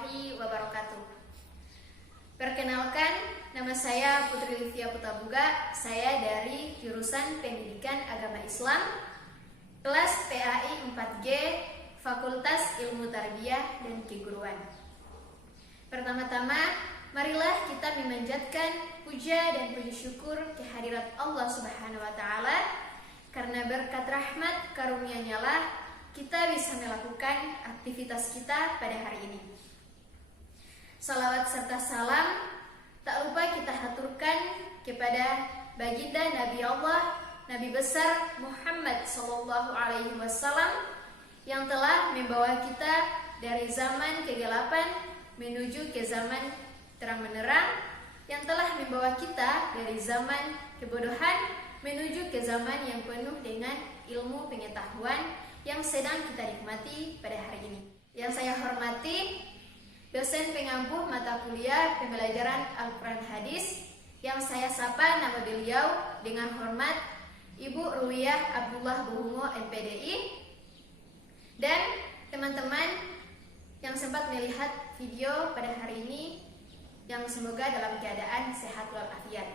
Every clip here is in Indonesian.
warahmatullahi wabarakatuh. Perkenalkan, nama saya Putri Livia Putabuga. Saya dari jurusan Pendidikan Agama Islam, kelas PAI 4G, Fakultas Ilmu Tarbiyah dan Keguruan. Pertama-tama, marilah kita memanjatkan puja dan puji syukur kehadirat Allah Subhanahu wa Ta'ala, karena berkat rahmat karunia-Nya lah kita bisa melakukan aktivitas kita pada hari ini. Salawat serta salam tak lupa kita haturkan kepada baginda Nabi Allah, Nabi besar Muhammad SAW, yang telah membawa kita dari zaman kegelapan menuju ke zaman terang menerang, yang telah membawa kita dari zaman kebodohan menuju ke zaman yang penuh dengan ilmu pengetahuan yang sedang kita nikmati pada hari ini. Yang saya hormati dosen pengampu mata kuliah pembelajaran Al-Quran Hadis, yang saya sapa nama beliau dengan hormat Ibu Ruwiyah Abdullah Buhungo MPDI, dan teman-teman yang sempat melihat video pada hari ini, yang semoga dalam keadaan sehat walafiat.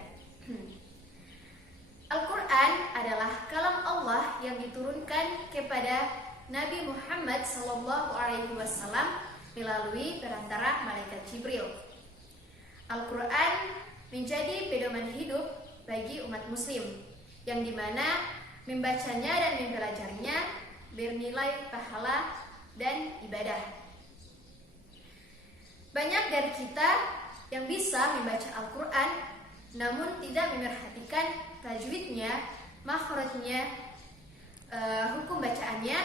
Al-Quran adalah kalam Allah yang diturunkan kepada Nabi Muhammad SAW melalui perantara malaikat Jibril. Al-Quran menjadi pedoman hidup bagi umat muslim, yang dimana membacanya dan mempelajarinya bernilai pahala dan ibadah. Banyak dari kita yang bisa membaca Al-Quran namun tidak memerhatikan tajwidnya, makhrajnya, hukum bacaannya,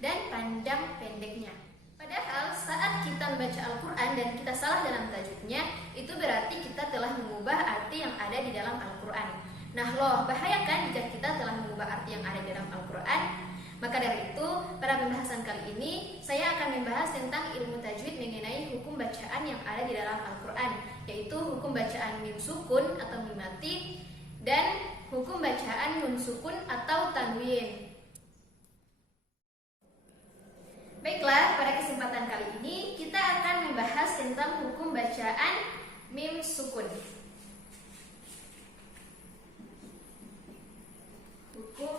dan panjang pendeknya. Padahal saat kita membaca Al-Quran dan kita salah dalam tajwidnya, itu berarti kita telah mengubah arti yang ada di dalam Al-Quran. Nah loh, bahaya kan jika kita telah mengubah arti yang ada di dalam Al-Quran? Maka dari itu, pada pembahasan kali ini, saya akan membahas tentang ilmu tajwid mengenai hukum bacaan yang ada di dalam Al-Quran, yaitu hukum bacaan mim sukun atau mim mati, dan hukum bacaan nun sukun atau tanwin. Baiklah, pada kesempatan kali ini, kita akan membahas tentang hukum bacaan mim sukun. Hukum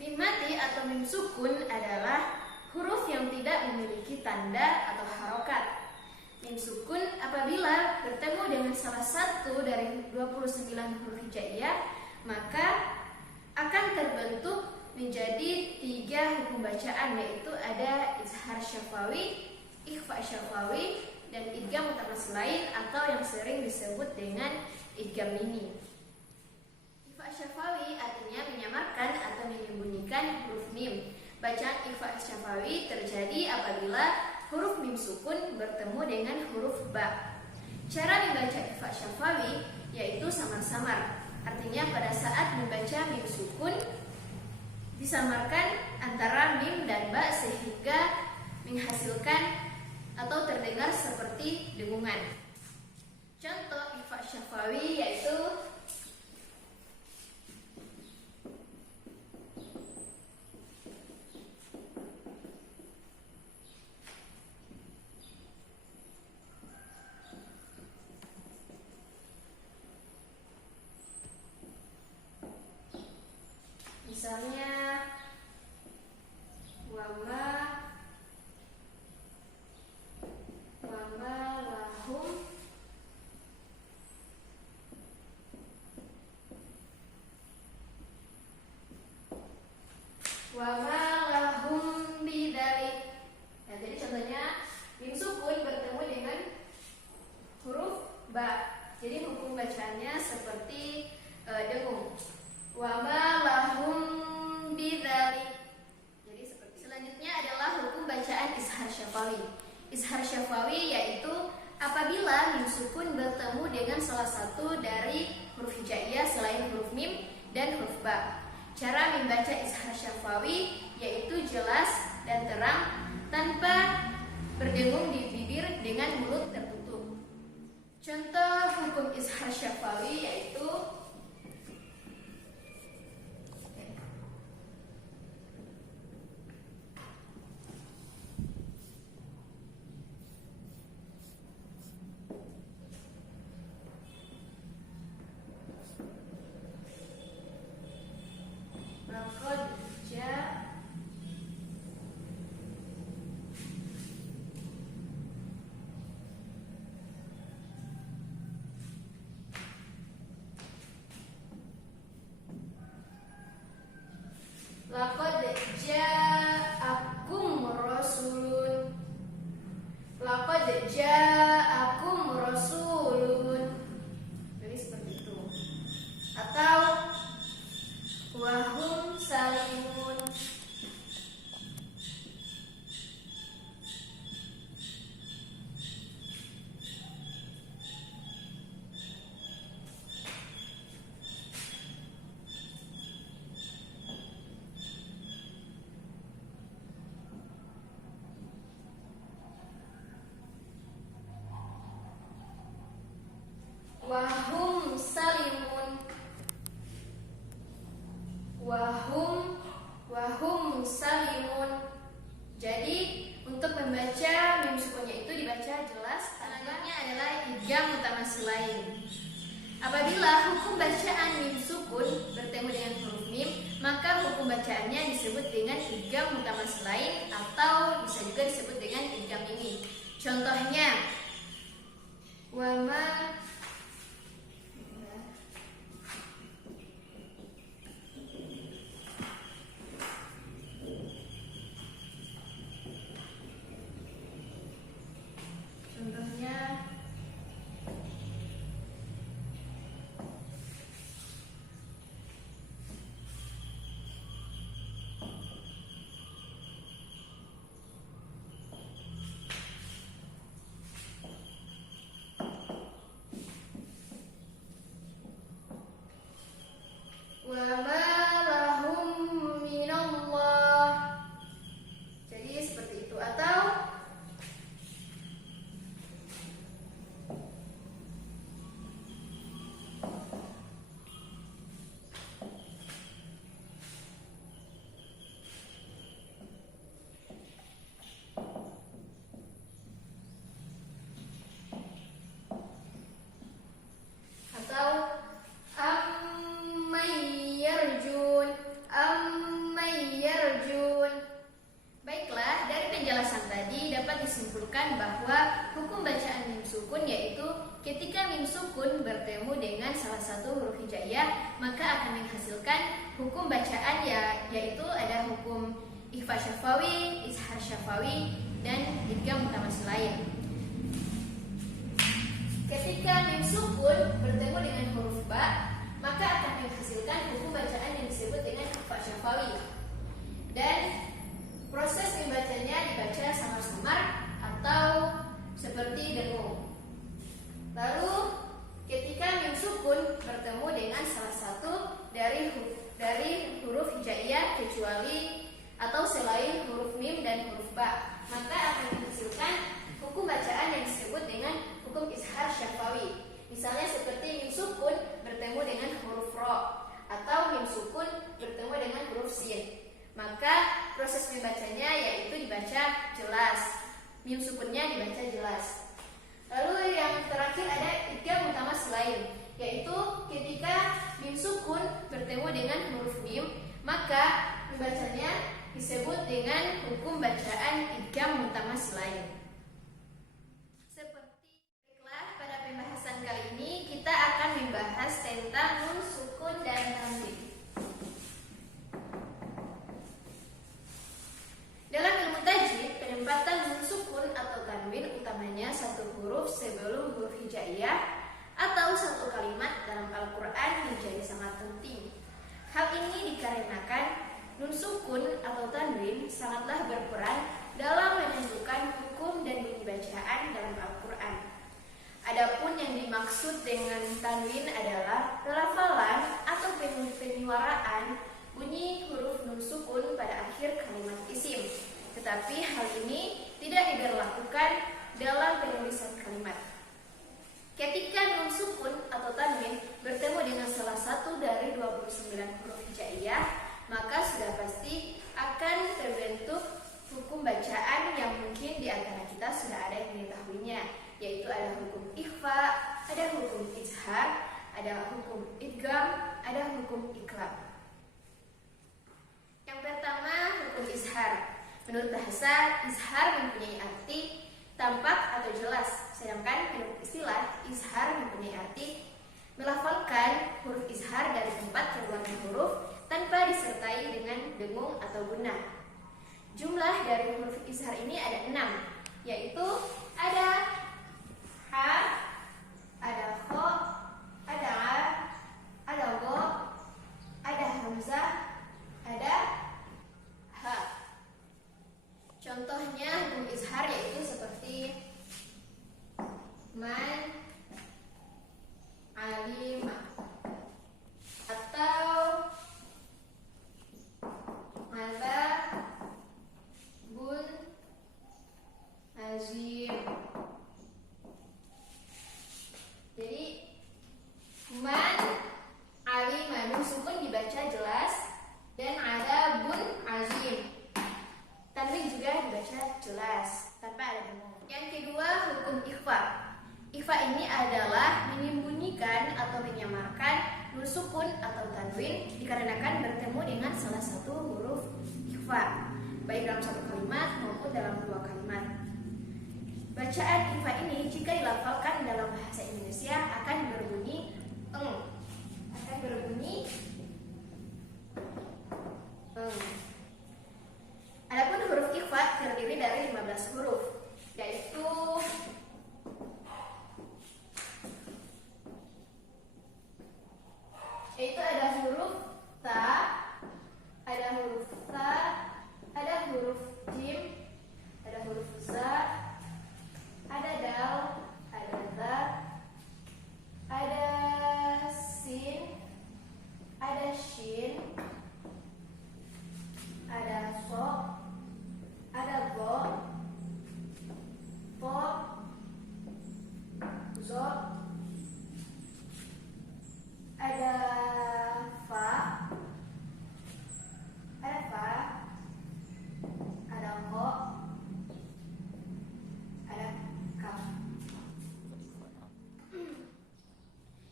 mim mati atau mim sukun adalah huruf yang tidak memiliki tanda atau harokat. Mim sukun apabila bertemu dengan salah satu dari 29 huruf hijaiyah, maka akan terbentuk menjadi 3 hukum bacaan, yaitu ada izhar syafawi, ikhfa syafawi, dan idgham mutamatsilain atau yang sering disebut dengan idgham mini. Ikhfa syafawi artinya menyamarkan atau menyembunyikan huruf mim. Bacaan ikhfa syafawi terjadi apabila huruf mim sukun bertemu dengan huruf ba. Cara membaca ikhfa syafawi yaitu samar-samar. Artinya pada saat membaca mim sukun disamarkan antara mim dan ba sehingga menghasilkan atau terdengar seperti dengungan. Contoh ikhfa syafawi yaitu misalnya wama lahum bidzalik. Nah, jadi contohnya mim sukun bertemu dengan huruf ba. Jadi hukum bacaannya seperti dengung. Wama lahum bidzalik. Jadi seperti selanjutnya adalah hukum bacaan izhar syafawi. Izhar syafawi yaitu apabila mim sukun bertemu dengan salah satu dari huruf hijaiyah selain huruf mim dan huruf ba. Cara membaca izhar syafawi yaitu jelas dan terang tanpa berdengung di bibir dengan mulut tertutup. Contoh hukum izhar syafawi yaitu laqad ja'akum rasulun. Laqad ja'akum rasulun. Jadi seperti itu. Atau wahum salimun. Wahum salimun. Wahum salimun. Jadi untuk membaca mim sukunnya itu dibaca jelas. Selanjutnya adalah idgham mutamatsilain. Apabila hukum bacaan mim sukun bertemu dengan huruf mim, maka hukum bacaannya disebut dengan idgham mutamatsilain atau bisa juga disebut dengan idgham ini. Contohnya wama lahum minallah. Jadi seperti itu. Atau baiklah, dari penjelasan tadi dapat disimpulkan bahwa hukum bacaan mim sukun yaitu ketika mim sukun bertemu dengan salah satu huruf hijaiyah, maka akan menghasilkan hukum bacaan yaitu ada hukum ikhfa syafawi, izhar syafawi, dan idgham mutamatsilain. Ketika mim sukun bertemu dengan huruf ba, maka akan menghasilkan hukum bacaan yang disebut dengan ikhfa syafawi. Dan proses membacanya dibaca samar-samar atau seperti dengung. Lalu ketika mim sukun bertemu dengan salah satu dari huruf hijaiyah kecuali atau selain huruf mim dan huruf ba, maka akan menghasilkan hukum bacaan yang disebut dengan hukum izhar syafawi. Misalnya seperti mim sukun bertemu dengan huruf ro atau mim sukun bertemu dengan huruf sin. Maka proses membacanya yaitu dibaca jelas, mim sukunnya dibaca jelas. Lalu yang terakhir ada idgham mutamatsilain, yaitu ketika mim sukun bertemu dengan huruf mim, maka membacanya disebut dengan hukum bacaan idgham mutamatsilain. Baiklah, pada pembahasan kali ini kita akan membahas tentang nun sukun dan tanwin. Dalam ilmu tajwid, penempatan nun sukun atau tanwin utamanya satu huruf sebelum huruf hijaiyah atau satu kalimat dalam Al-Quran menjadi sangat penting. Hal ini dikarenakan nun sukun atau tanwin sangatlah berperan dalam menentukan hukum dan bunyi bacaan dalam Al-Quran. Adapun yang dimaksud dengan tanwin adalah pelafalan atau penyuaraan bunyi huruf nun sukun pada akhir kalimat isim. Tetapi hal ini tidak diberlakukan dalam penulisan kalimat. Ketika nun sukun huruf hijaiyah, maka sudah pasti akan terbentuk hukum bacaan yang mungkin di antara kita sudah ada yang mengetahuinya, yaitu ada hukum ikhfa, ada hukum izhar, ada hukum idgham, ada hukum iqlab. Yang pertama, hukum izhar. Menurut bahasa, izhar mempunyai arti tampak atau jelas, sedangkan menurut istilah, izhar mempunyai arti melafalkan huruf izhar dari tempat keluarnya huruf tanpa disertai dengan dengung atau gunah. Jumlah dari huruf izhar ini ada 6, yaitu ada ha, ada kho, ada a, ada go, ada hamzah, ada ha. Contohnya hukum izhar yaitu seperti man, alima, atau mada, bun, azim. Jadi man, alima, nun sukun dibaca jelas, dan ada bun, azim. Tanwin juga dibaca jelas tanpa ada dengung. Yang kedua, hukum ikhfa. Ikhfa ini adalah menyembunyikan atau menyamarkan nun sukun atau tanwin dikarenakan bertemu dengan salah satu huruf ikhfa, baik dalam satu kalimat maupun dalam dua kalimat. Bacaan ikhfa ini jika dilafalkan dalam bahasa Indonesia akan berbunyi eng. Akan berbunyi eng. Adapun huruf ikhfa terdiri dari 15 huruf, yaitu ada huruf ta, ada huruf ta, ada huruf jim, ada huruf za, ada dal, ada za, ada sin, ada shin, ada so, ada bo, po, zo, ada fa, ada ko, ada kaf.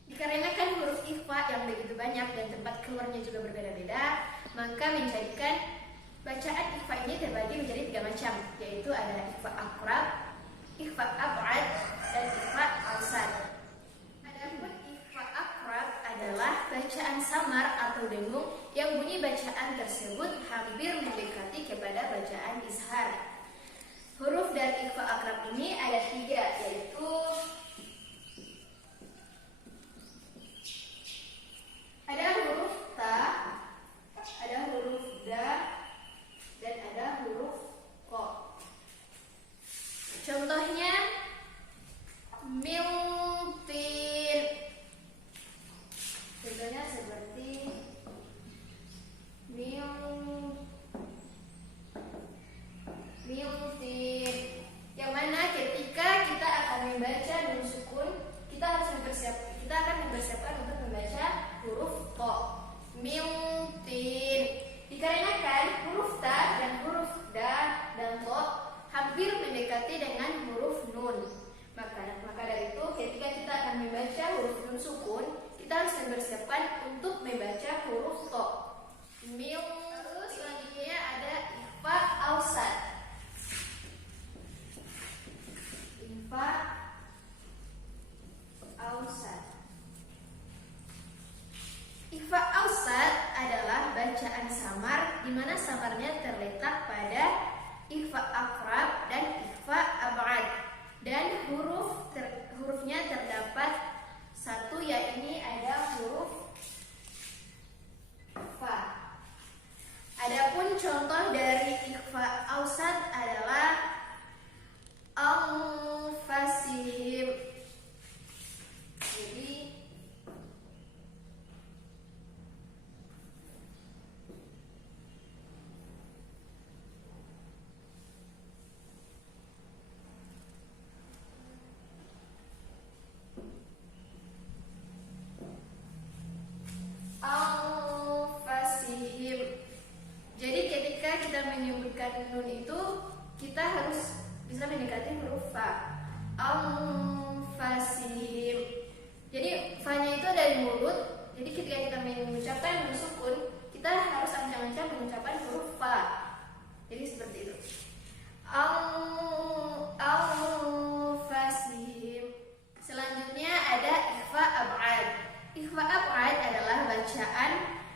Dikarenakan huruf ikhfa yang begitu banyak dan tempat keluarnya juga berbeda-beda, maka menjadikan bacaan ikhfa ini terbagi menjadi 3 macam, yaitu ada ikhfa akrab, ikhfa ab'ad, dan ikhfa awsat. Adapun ikhfa akrab adalah bacaan samar atau dengung yang bunyi bacaan tersebut hampir mendekati kepada bacaan izhar. Huruf dari ikhfa akrab ini ada 3, yaitu ada huruf ta, ada huruf da, dan ada huruf ko. Contohnya miltin. Contohnya seperti miltin, yang mana ketika kita akan membaca nun sukun, kita akan mempersiapkan untuk membaca huruf ko. Miltin. Dikarenakan huruf ta dan huruf da dan to hampir mendekati dengan huruf nun, maka dari itu ketika kita akan membaca huruf nun sukun, kita harus mempersiapkan untuk membaca huruf to. Terus selanjutnya ada ikhfa awsat. Ikhfa awsat. Ikhfa awsat adalah bacaan samar di mana samarnya terletak pada ikhfa akrab dan ikhfa ab'ad, dan hurufnya terdapat satu, yaitu ada huruf fa. Adapun contoh dari ikhfa awsat adalah anfasihim. Jadi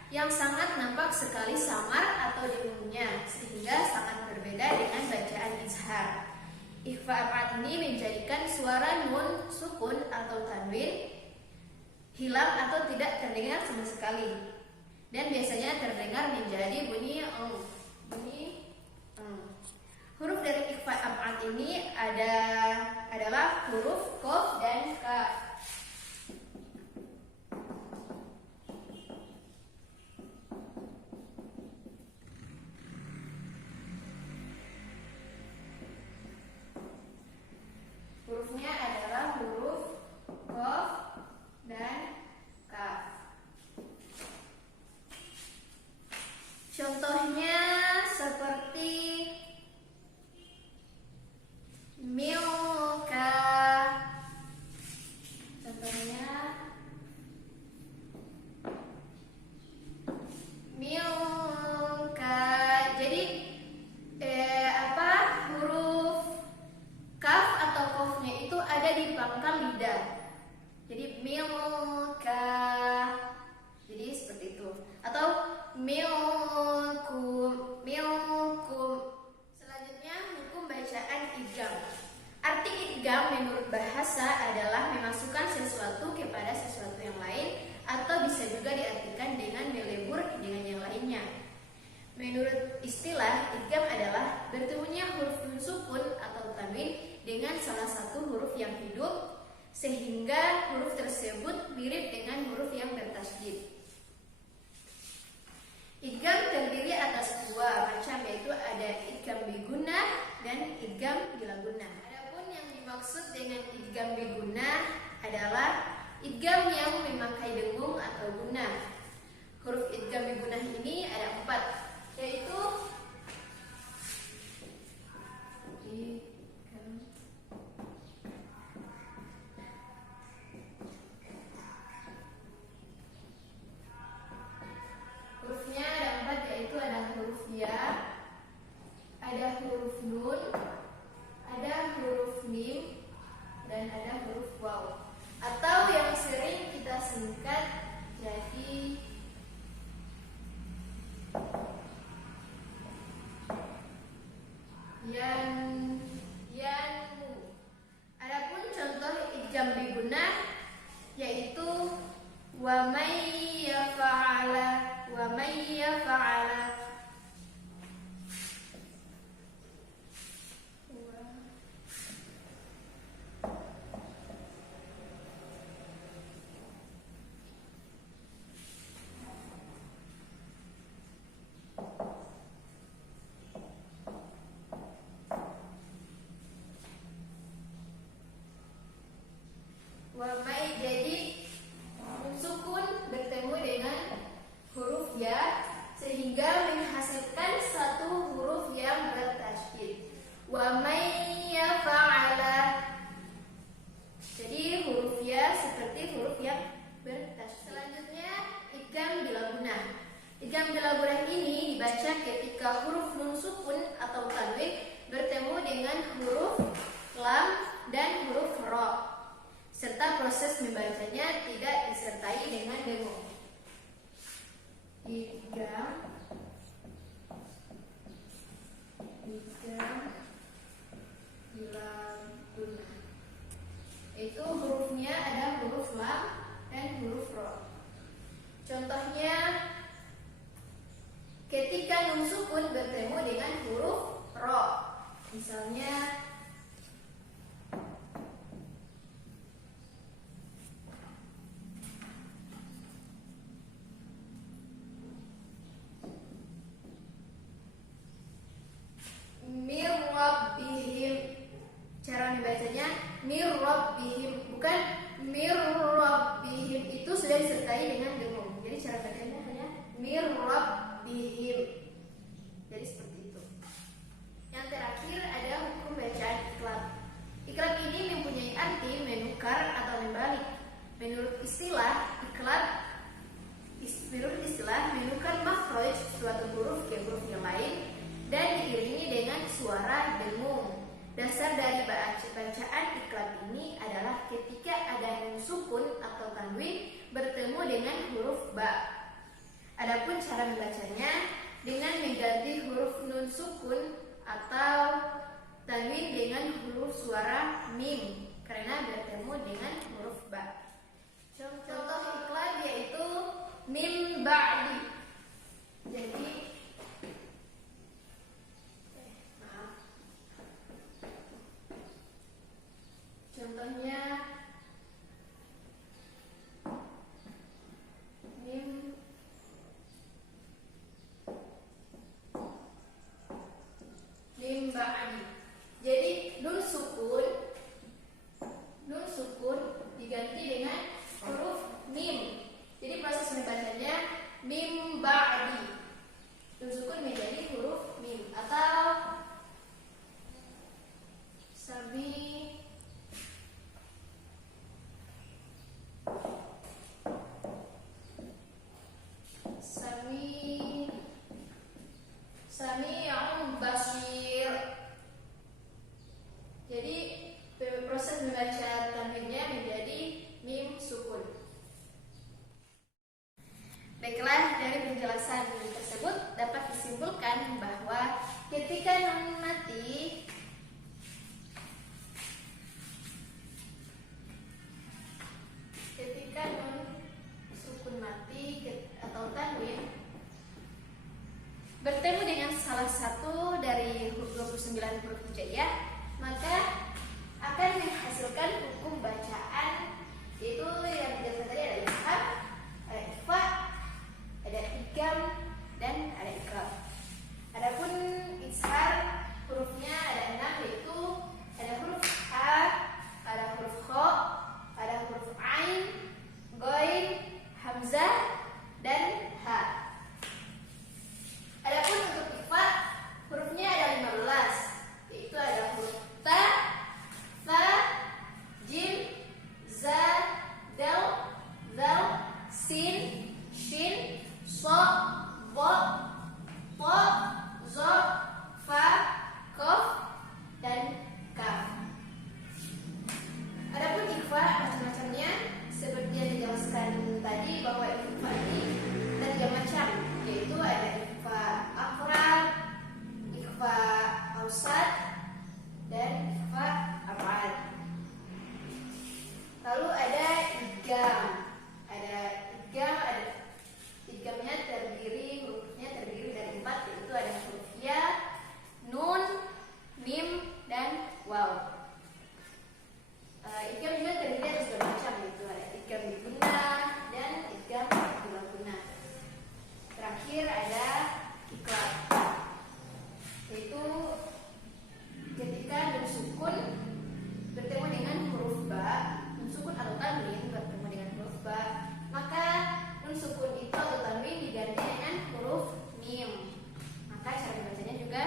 yang sangat nampak sekali samar atau dengungnya, sehingga sangat berbeda dengan bacaan izhar. Ikhfa ab'ad ini menjadikan suara nun, sukun atau tanwin hilang atau tidak terdengar sama sekali, dan biasanya terdengar menjadi bunyi Huruf dari ikhfa ab'ad ini adalah huruf qaf dan kaf. Hurufnya adalah huruf qaf dan kaf. Contohnya seperti milka. Contohnya milka. Jadi huruf kaf atau qafnya itu ada di pangkal lidah. Jadi milka. Jadi seperti itu. Atau milkum. Selanjutnya hukum bacaan idgham. Arti idgham menurut bahasa adalah memasukkan sesuatu kepada sesuatu yang lain, atau bisa juga diartikan dengan melebur dengan yang lainnya. Menurut istilah, idgham adalah bertemunya huruf nun sukun atau tanwin dengan salah satu huruf yang hidup, sehingga huruf tersebut mirip dengan huruf yang bertasydid. Idgham terdiri atas dua macam, yaitu ada idgham bigunnah dan idgham bila gunnah. Adapun yang dimaksud dengan idgham bigunnah adalah idgham yang memakai dengung atau gunnah. Huruf idgham bigunnah ini ada 4, yaitu hurufnya ada 4, yaitu ada huruf ya, ada huruf nun, ada huruf mim, dan ada huruf waw, atau yang sering kita singkat jadi yanmu. Adapun contoh idgham bigunnah yaitu wa may yaf'ala. Wamai, jadi sukun bertemu dengan huruf ya, sehingga menghasilkan satu huruf yang bertasydid. Wamai yaf'ala. Jadi huruf ya seperti huruf yang bertasydid. Selanjutnya idgham bila gunnah. Idgham bila gunnah ini dibaca ketika huruf nun sukun atau tanwin bertemu dengan huruf lam dan huruf ro, serta proses membacanya tidak disertai dengan dengung. Idgham bila gunnah, itu hurufnya ada huruf lam dan huruf ro. Contohnya ketika nun sukun bertemu dengan huruf ro, misalnya mir rabbihim. Cara membacanya mir rabbihim, bukan mir rabbihim, itu sudah disertai dengan dengung. Jadi cara bacanya hanya mir rabbihim. Jadi seperti itu. Yang terakhir ada hukum bacaan iklab. Iklab ini mempunyai arti menukar atau membalik. Menurut istilah iklab, menukar makhraj suatu huruf ke huruf yang lain dan diiringi dengan suara dengung. Dasar dari bacaan iklab ini adalah ketika ada nun sukun atau tanwin bertemu dengan huruf ba. Adapun cara membacanya dengan mengganti huruf nun sukun atau tanwin dengan huruf suara mim karena bertemu dengan huruf ba. Contoh iklan yaitu mim ba'di. Jadi contohnya mim ba'di. Jadi nun sukun diganti dengan huruf mim. Jadi proses membacanya mim ba'di. Nun sukun menjadi huruf mim atau sami Sami'un basir. Jadi proses membaca tanwinnya menjadi mim sukun. Baiklah, dari penjelasan tersebut dapat disimpulkan bahwa ketika nun mati sukun mati atau tanwin bertemu dengan salah satu dari 29 huruf hijaiyah, maka akan menghasilkan hukum bacaan, yaitu yang dijelaskan tadi ada izhar, ada ikhfa, ada idgham, dan ada iqlab. Adapun izhar hurufnya ada 6, yaitu ada huruf a, ada huruf kha, ada huruf ain, ghain, hamzah, dan ha. Adapun untuk ikhfa hurufnya ada 15, yaitu ada huruf ta, fa, jim, za, dal, zal, sin, shin, so, bo, po, zo, fa, kof, dan kaf. Adapun ikhfa macam-macamnya seperti yang dijelaskan tadi bahwa ikhfa ini ada 3 macam, yaitu ada ikhfa akrar, ikhfa ausat, dan ikhfa af'al. Lalu ada idgham. Idghamnya hurufnya terdiri dari 4, yaitu ada huruf ya, nun, mim, dan waw. Idgham juga terdiri atas 2 macam, yaitu ada idgham bi gunnah dan idgham bila gunnah. Terakhir ada iqlab, yaitu ketika nun sukun bertemu dengan huruf ba, nun sukun atau tanwin bertemu dengan huruf ba, maka nun sukun itu atau tanwin diganti dengan huruf mim. Maka cara membacanya juga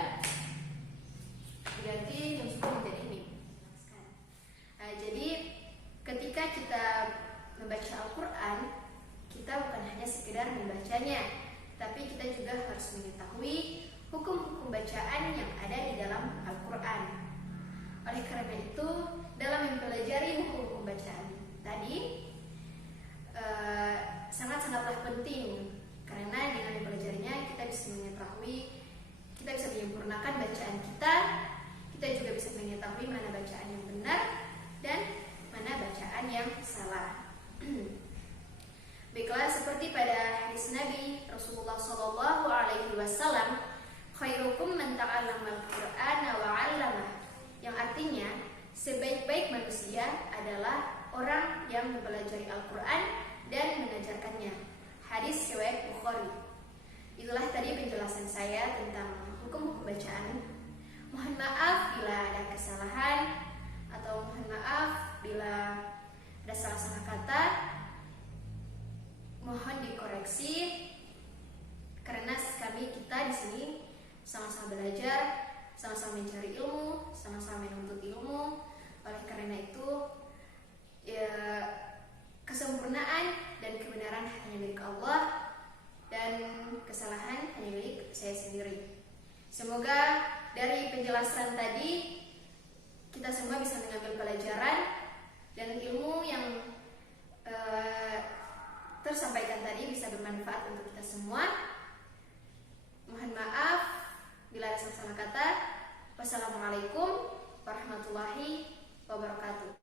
diganti nun sukun menjadi mim. Jadi ketika kita membaca Al-Quran, kita bukan hanya sekedar membacanya, tapi kita juga harus mengetahui hukum-hukum bacaan yang ada di dalam Al-Quran. Oleh karena itu, dalam mempelajari hukum-hukum bacaan tadi sangat-sangatlah penting, karena dengan mempelajarinya kita bisa mengetahui, kita bisa menyempurnakan bacaan kita juga bisa mengetahui mana bacaan yang benar dan mana bacaan yang salah. Baiklah, seperti pada hadis Nabi Rasulullah SAW, khairukum man ta'allama al-Qur'ana wa 'allamah, yang artinya sebaik-baik manusia adalah orang yang mempelajari Al-Quran dan mengajarkannya. Hadis riwayat Bukhari. Itulah tadi penjelasan saya tentang hukum bacaan. Mohon maaf bila ada kesalahan, atau mohon maaf bila ada salah-salah kata. Mohon dikoreksi, karena kita di sini sama-sama belajar, sama-sama mencari ilmu, sama-sama menuntut ilmu. Oleh karena itu, kesempurnaan dan kebenaran hanya milik Allah, dan kesalahan hanya milik saya sendiri. Semoga dari penjelasan tadi kita semua bisa mengambil pelajaran dan ilmu yang tersampaikan tadi bisa bisa bermanfaat untuk kita semua. Mohon maaf bila ada salah kata. Wassalamualaikum warahmatullahi wabarakatuh.